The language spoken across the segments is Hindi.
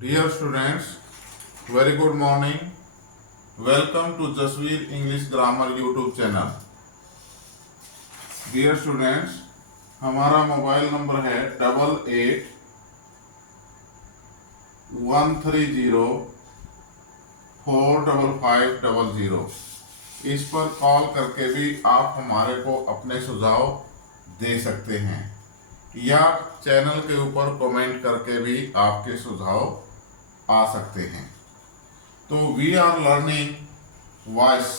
Dear students, very good morning. Welcome to Jasveer English Grammar YouTube channel. Dear students, हमारा मोबाइल नंबर है 8813045500। इस पर कॉल करके भी आप हमारे को अपने सुझाव दे सकते हैं या चैनल के ऊपर कमेंट करके भी आपके सुझाव आ सकते हैं। तो we are learning voice,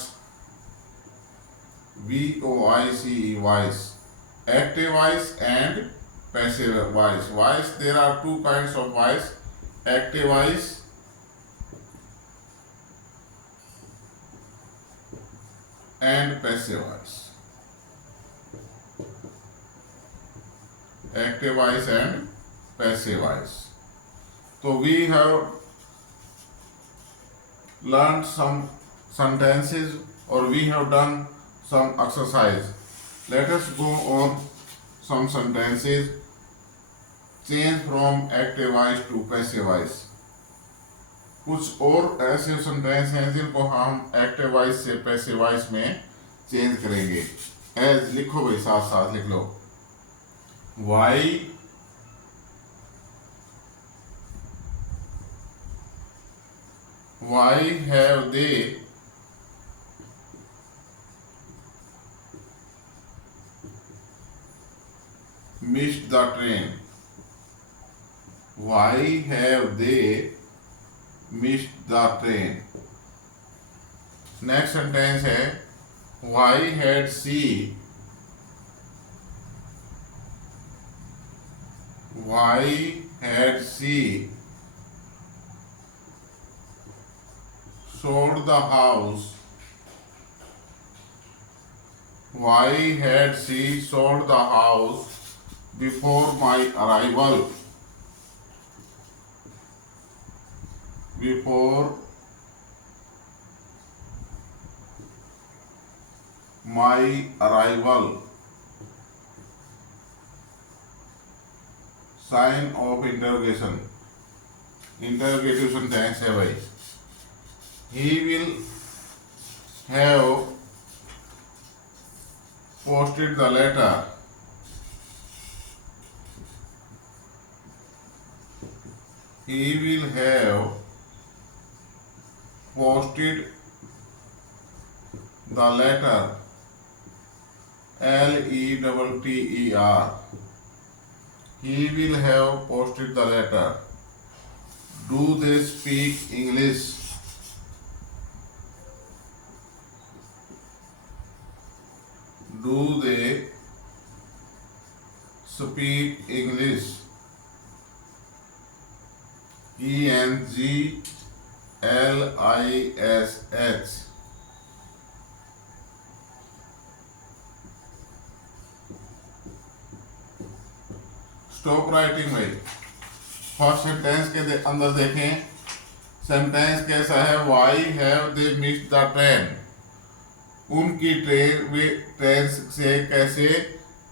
VOICE voice, active voice and passive voice. Voice, there are two kinds of voice, active voice and passive voice. Active voice and passive voice. So we have learned some sentences or we have done some exercise. Let us go on some sentences. Change from active voice to passive voice. कुछ और ऐसे सेंटेंस हैं जिनको हम एक्टिव वॉइस से पैसिव वॉइस में चेंज करेंगे। एज लिखो भाई, साथ साथ लिख लो। Why have they missed the train. Why have they missed the train. Next sentence है why had she sold the house? Why had she sold the house before my arrival? Before my arrival. Sign of interrogation. Interrogative sentence है भाई। He will have posted the letter. He will have posted the letter. LETTER. He will have posted the letter. Do they speak English? Do they speak English? ENGLISH. Stop writing भाई। फर्स्ट सेंटेंस के अंदर देखें, सेंटेंस कैसा है? Y have they missed the train. उनकी ट्रेन से कैसे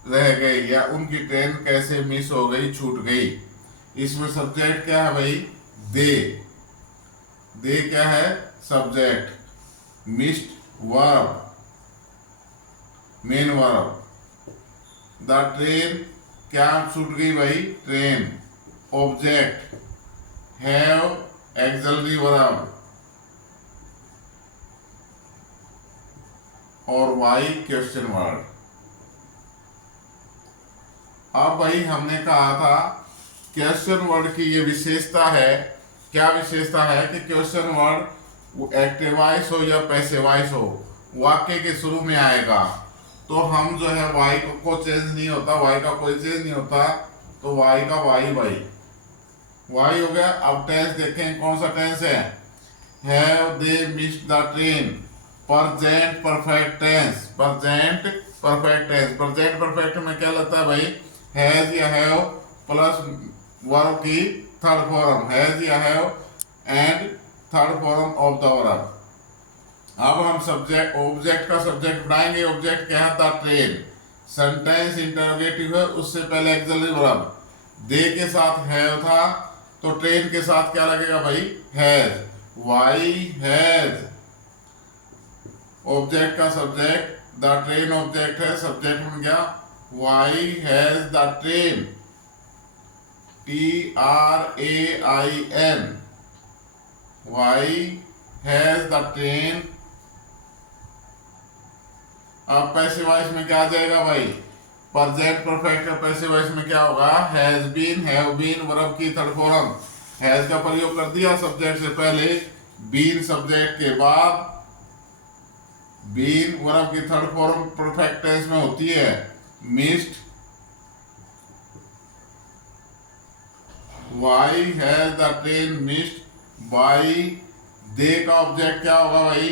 रह गई या उनकी ट्रेन कैसे मिस हो गई, छूट गई। इसमें सब्जेक्ट क्या है भाई? दे क्या है? Subject. Missed verb, main verb. The train, क्या छूट गई भाई? Train. Object have, axillary verb. और वाई क्वेश्चन वर्ड। अब भाई हमने कहा था क्वेश्चन वर्ड की ये विशेषता है। क्या विशेषता है कि क्वेश्चन वर्ड एक्टिव वॉइस हो या पैसिव वॉइस हो, वाक्य के शुरू में आएगा। तो हम जो है वाई को चेंज नहीं होता, वाई का कोई चेंज नहीं होता, तो वाई का वाई वाई हो गया। अब टेंस देखें, कौन सा टेंस है? Have they missed the train. Present perfect tense. Present perfect tense. Present perfect में क्या लगता है भाई? हैज या हैव प्लस वर्ब की थर्ड फॉर्म, हैज या have and third form of the verb. अब हम सब्जेक्ट, ऑब्जेक्ट का सब्जेक्ट बनाएंगे। ऑब्जेक्ट क्या है? The train. सेंटेंस इंटरोगेटिव है, उससे पहले एक्सिलरी वर्ब। दे के साथ हैव था, तो ट्रेन के साथ क्या लगेगा भाई, हैज, वाई हैज, ऑब्जेक्ट का सब्जेक्ट, द ट्रेन ऑब्जेक्ट है, सब्जेक्ट बन गया, why has the train, TRAIN, why has the train. अब पैसिव वॉइस में क्या आ जाएगा भाई, प्रेजेंट परफेक्ट का पैसिव वॉइस में क्या होगा, has been, have been, verb की थर्ड फॉर्म, हैज का प्रयोग कर दिया सब्जेक्ट से पहले, बीन सब्जेक्ट के बाद, बीन वर्ब की थर्ड फॉर्म परफेक्ट टेंस में होती है, missed, why has the train missed by, they का ऑब्जेक्ट क्या होगा भाई,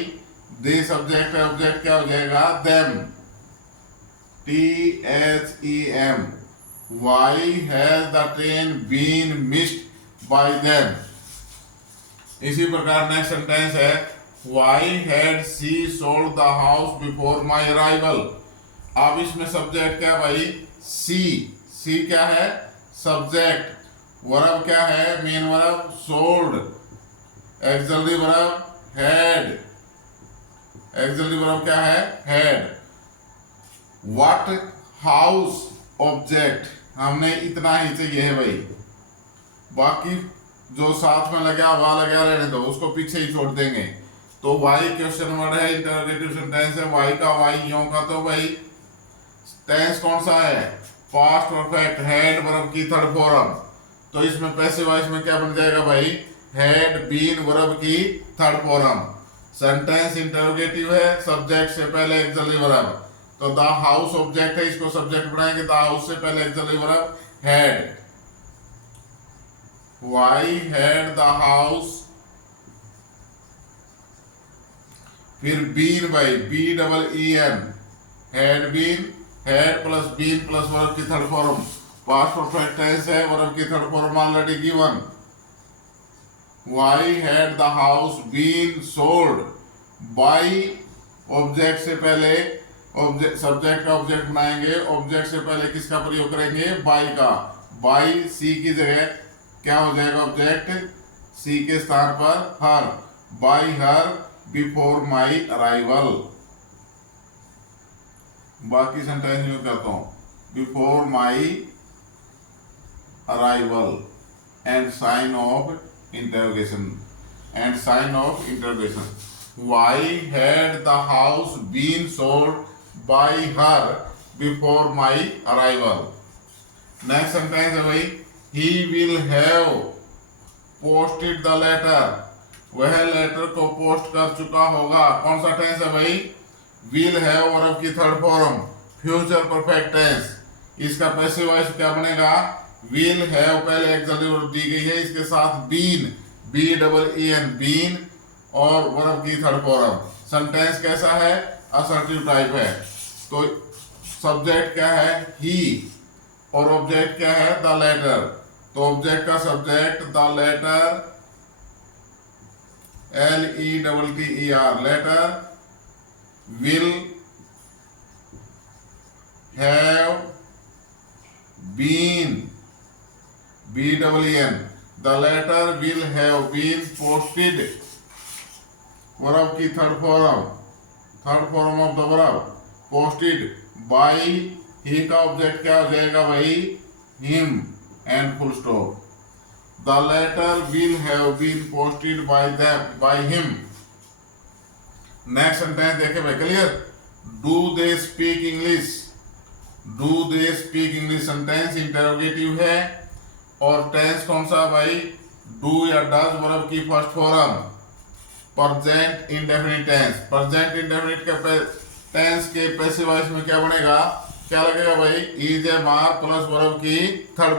दे सब्जेक्ट है, ऑब्जेक्ट क्या हो जाएगा, them, THEM, why has the train been missed by them. इसी प्रकार नेक्स्ट सेंटेंस है, why had she sold the house before my arrival. अब इसमें सब्जेक्ट क्या भाई, सी, सी क्या है, सब्जेक्ट, वर्ब क्या है, main verb sold, axillary verb had, axillary verb क्या है, हैड, व्हाट हाउस ऑब्जेक्ट, हमने इतना ही चाहिए है भाई, बाकी जो साथ में लगा वहां लगा रहने दो, उसको पीछे ही छोड़ देंगे। तो वाई क्वेश्चन वर्ड है, इंटरोगेटिव सेंटेंस है, वाई का वाई यों का, तो भाई टेंस कौन सा है, पास्ट परफेक्ट, हैड वर्ब की थर्ड फॉर्म, तो इसमें पैसिव वॉइस में क्या बन जाएगा भाई, हैड बीन वर्ब की थर्ड फॉर्म। सेंटेंस इंटरोगेटिव है, सब्जेक्ट से पहले एक्सिलरी वर्ब, तो द हाउस ऑब्जेक्ट है, इसको सब्जेक्ट बनाएंगे, द हाउस से पहले auxiliary verb had, why had the house, फिर बीन भाई, BEEN, had been, had plus been plus verb की third form, past perfect tense है, वर्ब की third form already given, why had the house been sold by, object से पहले ऑब्जेक्ट, सब्जेक्ट का ऑब्जेक्ट बनाएंगे, ऑब्जेक्ट से पहले किसका प्रयोग करेंगे, बाई का, बाई सी की जगह क्या हो जाएगा ऑब्जेक्ट, सी के स्थान पर her, by her before my arrival. बाकी सेंटेंस यूज करता हूं, before my arrival and sign of interrogation, and sign of interrogation, why had the house been sold by her before my arrival. Next sentence है भाई, he will have posted the letter, वह लेटर को पोस्ट कर चुका होगा, कौन सा टेंस है भाई, विल हैव वर्ब की third form, future perfect tense, इसका पैसिव वॉइस क्या बनेगा, विल हैव, पहले एक्सिलरी वर्ब दी गई है, इसके साथ बीन, BEEN, बीन, और वर्ब की थर्ड फॉर्म। सेंटेंस कैसा है, असर्टिव टाइप है, तो सब्जेक्ट क्या है, ही, और ऑब्जेक्ट क्या है, द लेटर, तो ऑब्जेक्ट का subject the letter, LETTER, letter, will have been, BEEN, the letter will have been posted, verb की third form of the verb, posted by, ही का ऑब्जेक्ट क्या हो जाएगा भाई, him, and full stop, the letter will have been posted by them, by him। Next sentence देखे भाई, clear, do they speak English, do they speak English sentence interrogative है, और टेंस कौन सा भाई, डू या डज वर्ब की first form, present indefinite tense, present indefinite के टेंस के पैसिव वॉइस में क्या बनेगा, क्या लगेगा भाई, EJMR प्लस वर्ब की third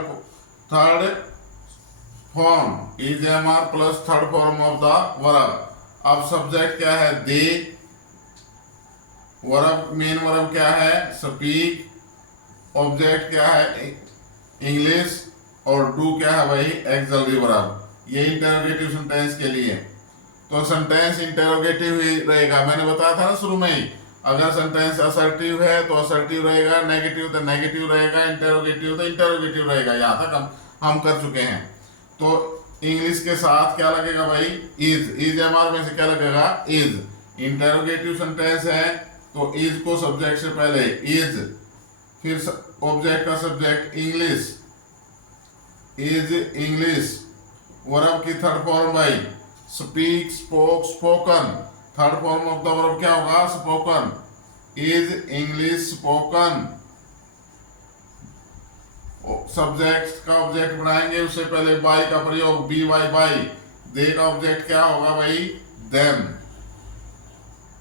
form, EJMR plus third form of the verb. अब सब्जेक्ट क्या है, दे, वर्ब मेन वर्ब क्या है, स्पीक, ऑब्जेक्ट क्या है, इंग्लिश, और डू क्या है भाई, एक्सिलरी वर्ब। ये इंटरोगेटिव सेंटेंस के लिए, तो सेंटेंस इंटरोगेटिव ही रहेगा, मैंने बताया था ना शुरू में ही, अगर सेंटेंस असर्टिव है तो असर्टिव रहेगा, नेगेटिव तो नेगेटिव रहेगा, इंटरोगेटिव तो इंटरोगेटिव रहेगा, यहाँ तक हम कर चुके हैं। तो इंग्लिश के साथ क्या लगेगा भाई, इज। इज एमआर में से क्या लगेगा, इज। इंटेरोगेटिव सेंटेंस है तो इज को सब्जेक्ट से पहले इज, फिर ऑब्जेक्ट का subject English, is English. Verb की थर्ड फॉर्म भाई speak, spoke, spoken. Third form of the verb क्या होगा, spoken. Is English spoken. Subject का ऑब्जेक्ट बनाएंगे उससे पहले बाय का प्रयोग, बी वाई बाय। दे का ऑब्जेक्ट क्या होगा भाई, them.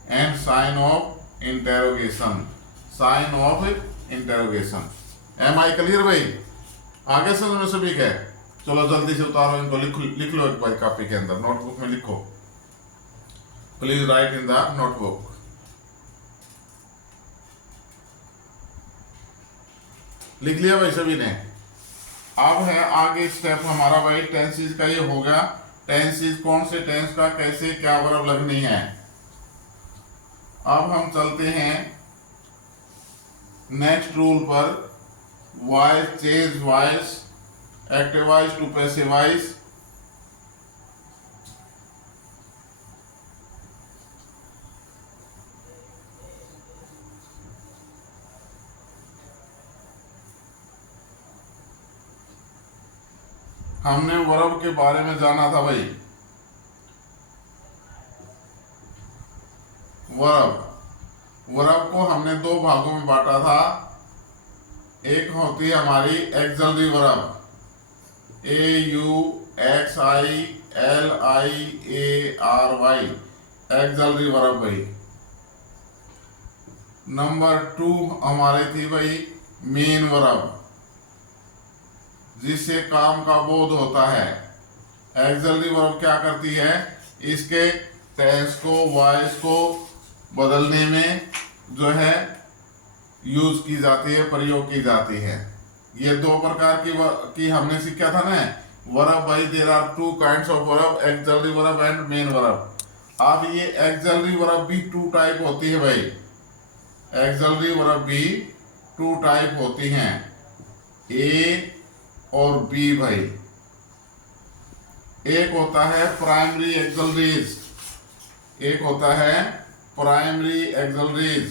And sign of interrogation, sign of interrogation. Am I clear भाई, आगे समझ में सभी है। चलो जल्दी से उतारो इनको, लिख लो एक बार कॉपी के अंदर, नोटबुक में लिखो। Please right in the notebook. लिख लिया भाई सभी ने। अब है आगे स्टेप हमारा भाई टेंसेस का, ये हो गया टेंसेस, कौन से टेंस का कैसे क्या वर्ब लगनी है। अब हम चलते हैं नेक्स्ट रूल पर, voice change voice, active voice to passive voice. हमने वर्ब के बारे में जाना था भाई। वर्ब को हमने दो भागों में बांटा था। एक होती है हमारी axillary verb, AUXILIARY, axillary verb भाई। नंबर 2 हमारी थी भाई मेन वर्ब, जिससे काम का बोध होता है। एक्सिलरी वर्ब क्या करती है, इसके टेंस को, वॉइस को बदलने में जो है यूज की जाती है, प्रयोग की जाती है। ये दो प्रकार की हमने सीखा था ना वर्ब भाई। There are 2 kinds of verb, auxiliary verb and main verb. अब ये एक्सिलरी वर्ब भी 2 टाइप होती है भाई। एक्सिलरी वर्ब भी 2 टाइप होती हैं, ए और बी भाई। एक होता है प्राइमरी एक्सिलरीज, एक होता है primary auxiliaries.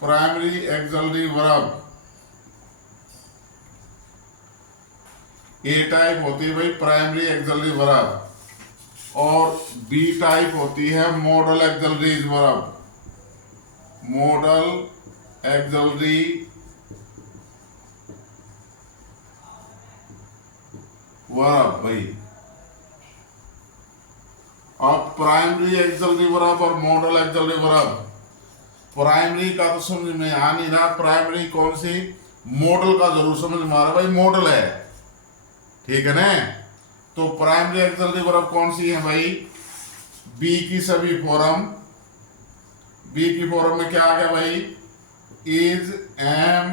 Primary auxiliary verb A type होती है भाई प्राइमरी एक्सिलरी वर्ब, और बी टाइप होती है modal auxiliaries verb. Modal auxiliary verb भाई। अब प्राइमरी एक्सिलरी वर्ब और मॉडल एक्सिलरी वर्ब, प्राइमरी का तो समझ में आ नहीं रहा, प्राइमरी कौन सी, मॉडल का जरूर समझ में आ रहा भाई, मॉडल है, ठीक है ना। तो प्राइमरी एक्सिलरी वर्ब कौन सी है भाई, बी की सभी फॉर्म। बी की फॉर्म में क्या आ गया भाई, is, am,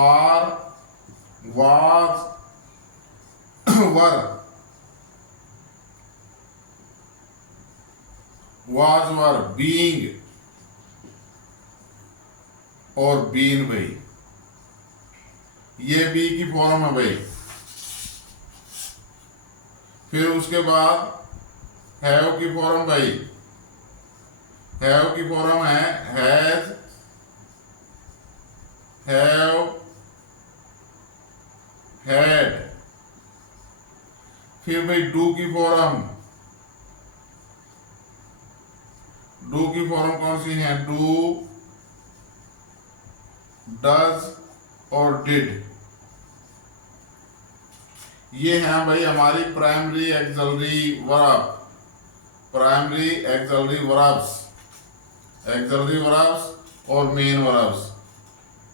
are, was, were, was, were, being और बीन भाई। ये बी की फॉर्म है भाई। फिर उसके बाद हैव की फॉर्म भाई। हैव की फॉर्म है हैज, हैव, हैड। फिर भाई डू की फॉर्म, डू की फॉर्म कौन सी है, डू, डज और डिड। ये हैं भाई हमारी primary auxiliary verb, primary axillary verbs, axillary verbs और मेन वर्ब्स,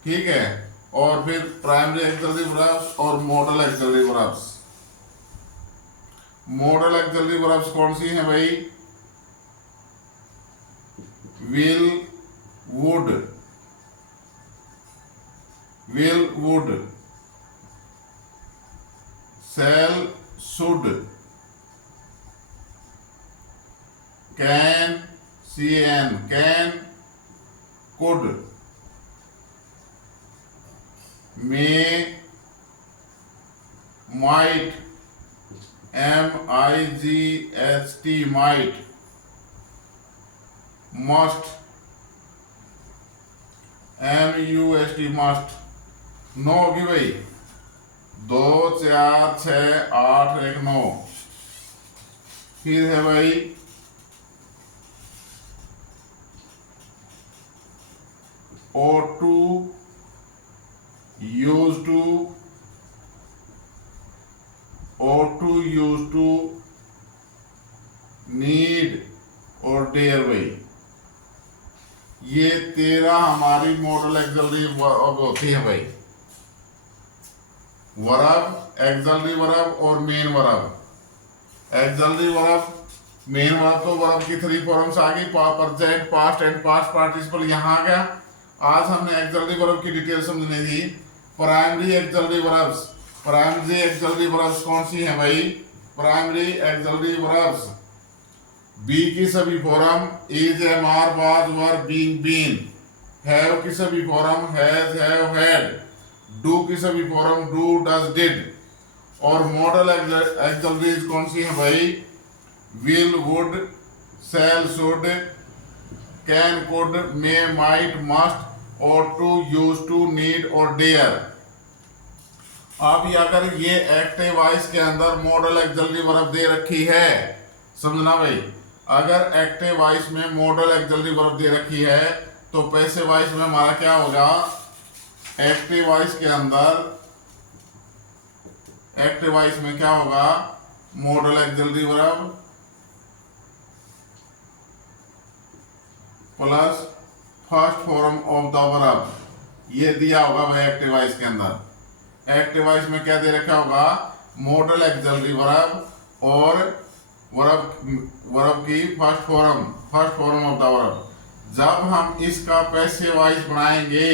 ठीक है। और फिर प्राइमरी एक्सिलरी वर्ब्स और modal axillary verbs. Model axillary verbs कौन सी हैं भाई, will, would, will, would, shall, should, can, can, could, may, might, MIGHT, might, must, MUST, must, 9 होगी भाई, 2 4 6 8 1 9। फिर है भाई ought to, used to, ought to, used to, need और dare भाई। ये 13 हमारी मॉडल एक्सलरी वर्ब होती है भाई। वर्ब, एक्सलरी वर्ब और main verb. Axillary verb, main verb तो वर्ब की 3 फॉर्म्स आ गई, present, past and past participle यहाँ आ गया। आज हमने एक्सलरी वर्ब की डिटेल समझने थी। Primary axillary verbs, primary axillary verbs कौन सी हैं भाई? प्राइमरी एक्सलरी वर्ब्स बी की सभी form, is, am, are, was, were, being, been. Have की सभी form, has, have, had. Do की सभी फॉर्म, डू, डज, डिड। और मॉडल एक्सलरीज कौन सी हैं भाई? Will, would, shall, should, can, could, may, might, must, ought to, used to, need और dare। अब अगर ये एक्टिव वॉइस के अंदर मॉडल एक्सलरी वर्ब दे रखी है, समझना भाई, अगर एक्टिव वॉइस में मॉडल एक्सलरी वर्ब दे रखी है तो पैसिव वॉइस में हमारा क्या होगा? एक्टिव वॉइस के अंदर, एक्टिव वॉइस में क्या होगा? Modal auxiliary verb plus first form of the verb, ये दिया होगा भाई एक्टिव वॉइस के अंदर। एक्टिव वॉइस में क्या दे रखा होगा? मॉडल एक्सलरी वर्ब और वर्ब की first form of the verb. जब हम इसका पैसिव वॉइस बनाएंगे,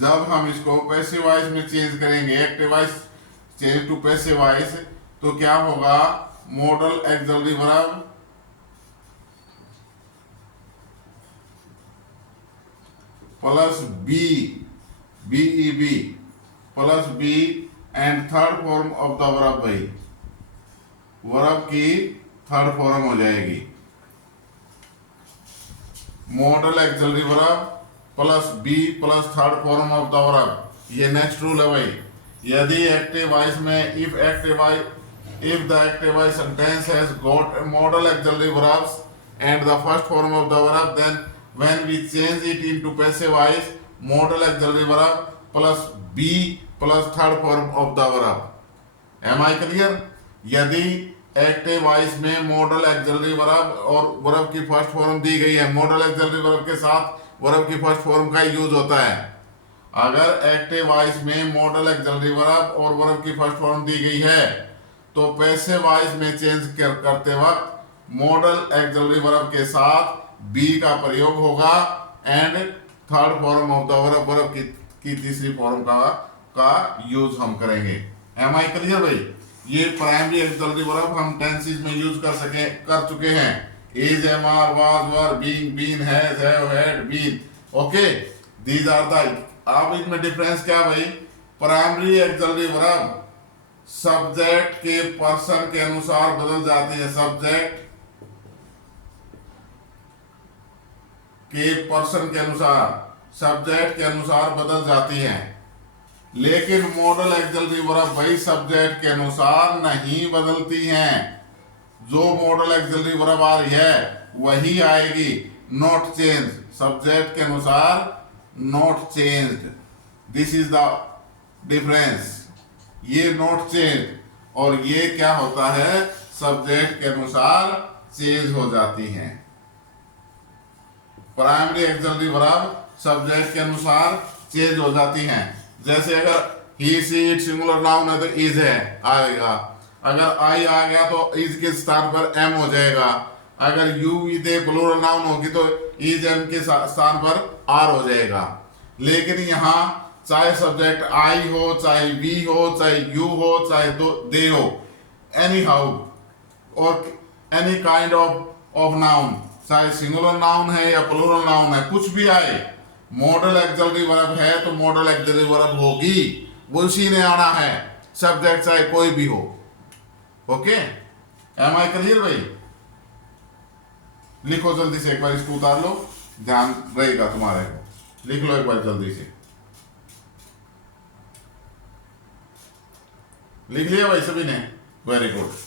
जब हम इसको पैसिव वॉइस में चेंज करेंगे, active voice change to passive voice, तो क्या होगा? Modal auxiliary verb plus be, B E B plus be and third form of the verb भाई, वर्ब की थर्ड फॉर्म हो जाएगी। Modal auxiliary verb plus be plus third form of the verb, ये नेक्स्ट रूल है भाई। यदि एक्टिव वॉइस में if the active voice sentence has got a model auxiliary verbs and the first form of the verb, then when we change it into passive voice, model auxiliary verb plus b plus third form of the verb। Am I clear? यदि एक्टिव वॉइस में मॉडल एक्सलरी वर्ब और वर्ब की फर्स्ट फॉर्म दी गई है, मॉडल एक्सलरी वर्ब के साथ वर्ब की फर्स्ट फॉर्म का यूज होता है। अगर एक्टिव वॉइस में मॉडल एक्सलरी वर्ब और वर्ब की फर्स्ट फॉर्म दी गई है तो पैसिव वॉइस में चेंज करते वक्त मॉडल एक्सलरी वर्ब के साथ बी का प्रयोग होगा and third form of the verb की तीसरी फॉर्म का यूज हम करेंगे। एम आई क्लियर भाई? ये प्राइमरी एक्सलरी वर्ब हम टेंसेस में यूज कर चुके हैं। Is, am, are, was, were, being, been, has, have, had, been. Okay, these are the. अब इनमें डिफरेंस क्या भाई? प्राइमरी एक्सलरी वर्ब सब्जेक्ट के पर्सन के अनुसार बदल जाती है, सब्जेक्ट के पर्सन के अनुसार, सब्जेक्ट के अनुसार बदल जाती हैं। लेकिन मॉडल एक्सलरी वर्ब भाई सब्जेक्ट के अनुसार नहीं बदलती हैं। जो मॉडल एक्सलरी वर्ब आ रही है वही आएगी, नॉट चेंज, सब्जेक्ट के अनुसार not changed. This is the difference. ये नॉट चेंज और ये क्या होता है? सब्जेक्ट के अनुसार चेंज हो जाती हैं। प्राइमरी एक्सलरी वर्ब सब्जेक्ट के अनुसार चेंज हो जाती हैं। जैसे अगर ही, सी, इट सिंगुलर नाउन है तो इज है आएगा, अगर आई आ गया तो इज के स्थान पर एम हो जाएगा, अगर यू दे प्लूरल नाउन होगी तो इज एम के स्थान पर आर हो जाएगा। लेकिन यहाँ चाहे सब्जेक्ट आई हो, चाहे वी हो, चाहे यू हो, चाहे दे हो, एनी हाउ और एनी काइंड ऑफ नाउन, चाहे सिंगुलर नाउन है या प्लूरल नाउन है, कुछ भी आए, मॉडल एक्सिलरी वर्ब है तो मॉडल एक्सिलरी वर्ब होगी, वो उसी ने आना है, सब्जेक्ट चाहे कोई भी हो। ओके, एम आई क्लियर भाई? लिखो जल्दी से, एक बार इसको उतार लो, ध्यान रहेगा तुम्हारे को। लिख लो एक बार जल्दी से। लिख लिया भाई सभी ने? Very good.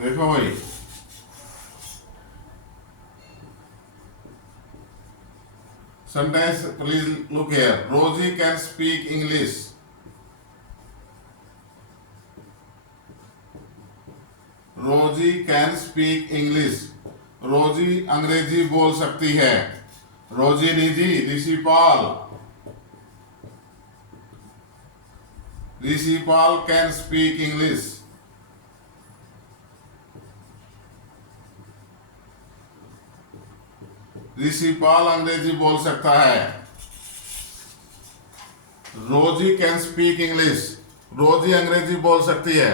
देखो भाई, sentence, please look here. Rosie can speak English. रोजी कैन स्पीक इंग्लिश। रोजी अंग्रेजी बोल सकती है। रोजी निजी, Rishipal, Rishipal can speak English. Rishipal अंग्रेजी बोल सकता है। रोजी कैन स्पीक इंग्लिश, रोजी अंग्रेजी बोल सकती है।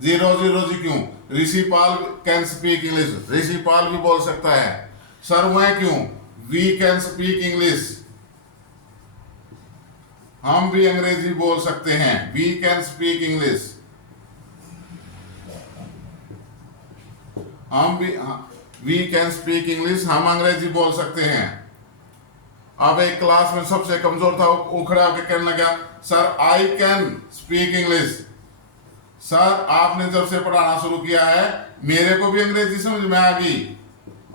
जी रोजी, रोजी क्यों? Rishipal can speak English, Rishipal भी बोल सकता है। सर मैं क्यों? वी कैन स्पीक इंग्लिश, हम भी अंग्रेजी बोल सकते हैं। वी कैन स्पीक इंग्लिश, हम भी, वी कैन स्पीक इंग्लिश, हम अंग्रेजी बोल सकते हैं। अब एक क्लास में सबसे कमजोर था, वो खड़ा होकर कहने लगा sir I can speak English. Sir आपने जब से पढ़ाना शुरू किया है मेरे को भी अंग्रेजी समझ में आ गई।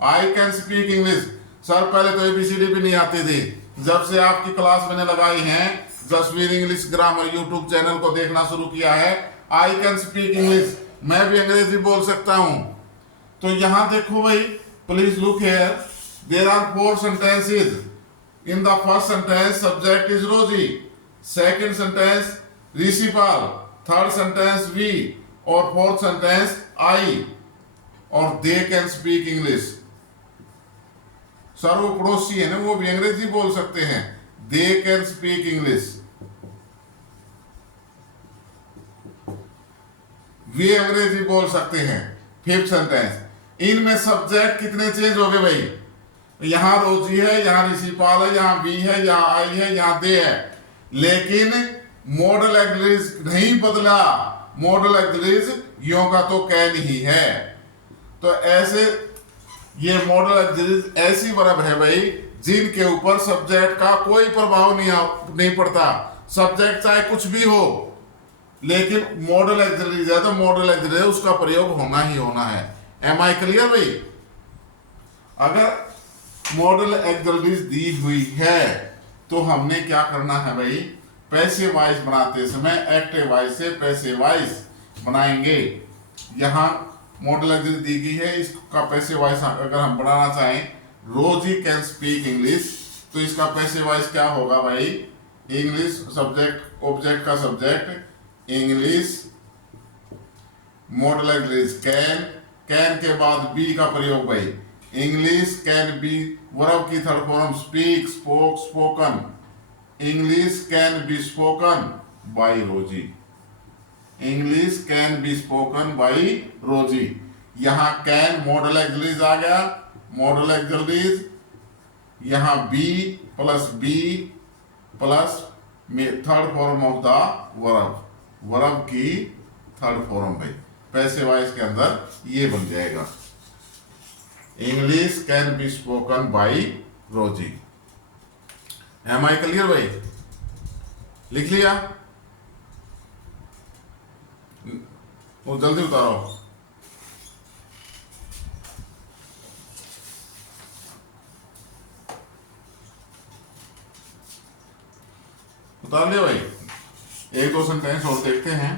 I can speak English. Sir पहले तो एबीसीडी भी नहीं आती थी, जब से आपकी क्लास मैंने लगाई है, Jasveer English grammar YouTube channel को देखना शुरू किया है, आई कैन स्पीक इंग्लिश, मैं भी अंग्रेजी बोल सकता हूं। तो यहां देखो भाई, please look here, there are 4 sentences. In the first sentence subject is Rosie, second sentence Rishipal, third sentence we, और फोर्थ सेंटेंस आई, और they can speak English. Sir वो पड़ोसी है ना, वो भी अंग्रेजी बोल सकते हैं। दे कैन स्पीक इंग्लिश, वे अंग्रेजी बोल सकते हैं। फिफ्थ सेंटेंस, इनमें सब्जेक्ट कितने चेंज हो गए भाई? यहां रोजी है, यहां ऋषिपाल है, यहां वी है, यहां आई है, यहां दे है, लेकिन मॉडल एक्सिलरीज नहीं बदला। मॉडल एक्सिलरीज यो का तो कैन ही है। तो ऐसे ये मॉडल एक्सिलरीज ऐसी वर्ब है भाई जिनके ऊपर सब्जेक्ट का कोई प्रभाव नहीं पड़ता। सब्जेक्ट चाहे कुछ भी हो, लेकिन मॉडल एक्सिलरीज है तो मॉडल एक्सिलरीज उसका प्रयोग होना ही होना है। एम आई क्लियर भाई? अगर मॉडल एक्सिलरीज दी हुई है तो हमने क्या करना है भाई? पैसिव वॉइस बनाते समय एक्टिव वॉइस से पैसिव वॉइस बनाएंगे। यहां मॉडल एक्सिलरीज दी गई है, इसका पैसिव वॉइस अगर हम बनाना चाहें, रोजी कैन स्पीक इंग्लिश, तो इसका पैसिव वॉइस क्या होगा भाई? इंग्लिश सब्जेक्ट, ऑब्जेक्ट का subject English, modal auxiliaries can, can के बाद बी का प्रयोग भाई, इंग्लिश कैन बी, वर्ब की third form speak, spoke, spoken, English can be spoken by Rosy, English can be spoken by Rosy. यहां कैन मॉडल एक्सिलरीज आ गया, मॉडल एक्सिलरीज, यहां be plus third form of the verb, verb की थर्ड फॉर्म भाई पैसिव वॉइस के अंदर ये बन जाएगा, English can be spoken by Rosy. Am I clear भाई? लिख लिया? वो जल्दी उतारो। उतार लिया भाई? एक दो सेंटेंस और देखते हैं।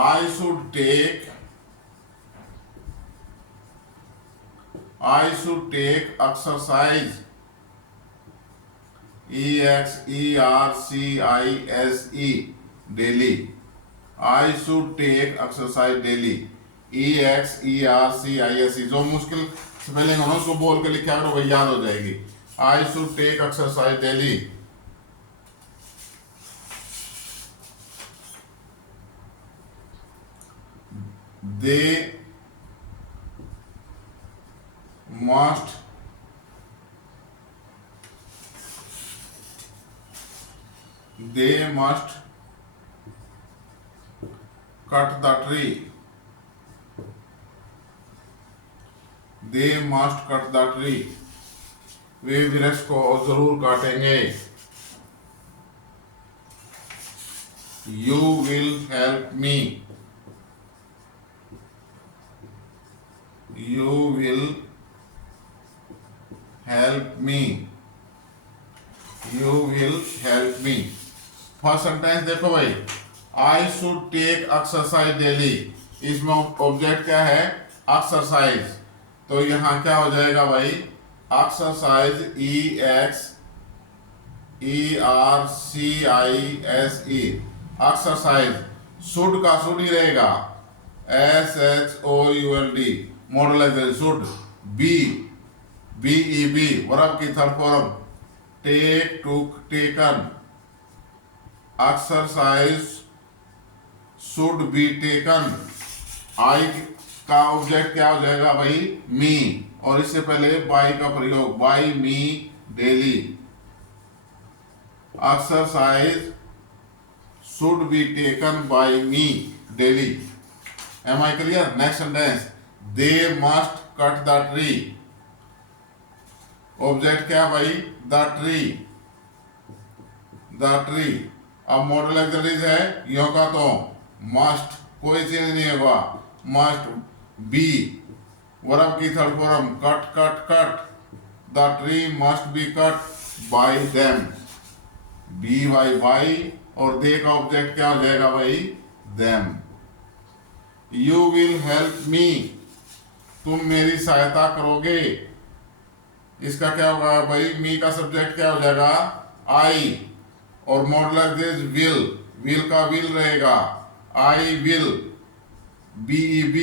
I should take exercise. EXERCISE daily. I should take exercise daily. EXERCISE जो मुश्किल स्पेलिंग हो ना उसको बोल के लिखा करो भाई याद हो जाएगी. I should take exercise daily. They must cut the tree. They must cut the tree. वे वृक्ष को जरूर काटेंगे. You will help me. You will help me. You will help me. First sentence देखो भाई. I should take exercise daily. इसमें ऑब्जेक्ट क्या है? एक्सरसाइज. तो यहाँ क्या हो जाएगा भाई? Exercise EXERCISE. एक्सरसाइज. शुड का शुड ही रहेगा. SHOULD. Modalisation should. BEB verb की third form. Take took taken. Exercise should be taken. I का ऑब्जेक्ट क्या हो जाएगा भाई? मी. और इससे पहले बाई का प्रयोग. By me daily. Exercise should be taken by me daily. Am I clear? Next sentence. They must cut the tree. Object क्या भाई? The tree. The tree. अब मॉडल एक्सरसाइज है यो का तो मस्ट कोई चीज नहीं होगा. मस्ट बी वर्ब की third form. Cut cut cut. The tree must be cut by them. Be by और दे का ऑब्जेक्ट क्या हो जाएगा भाई? Them. You will help me. तुम मेरी सहायता करोगे. इसका क्या होगा भाई? मी का सब्जेक्ट क्या हो जाएगा? आई. और मॉडलर दिस विल. विल का विल रहेगा. I will. BEB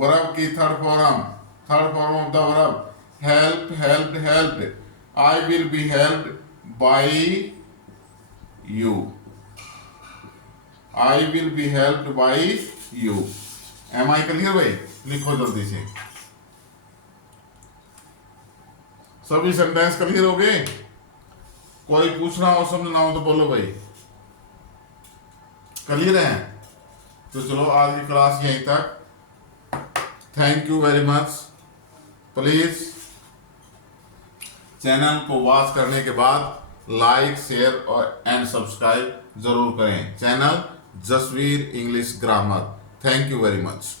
वर्ब की third form of the verb. Help helped helped. I will be helped by you. I will be helped by you. Am I clear भाई? लिखो जल्दी से. सभी सेंटेंस क्लियर हो गए? कोई पूछना हो समझना हो तो बोलो भाई. क्लियर है? तो चलो आज की क्लास यहीं तक. Thank you very much. Please channel को वॉच करने के बाद लाइक शेयर और एंड सब्सक्राइब जरूर करें. Channel Jasveer English grammar. Thank you very much.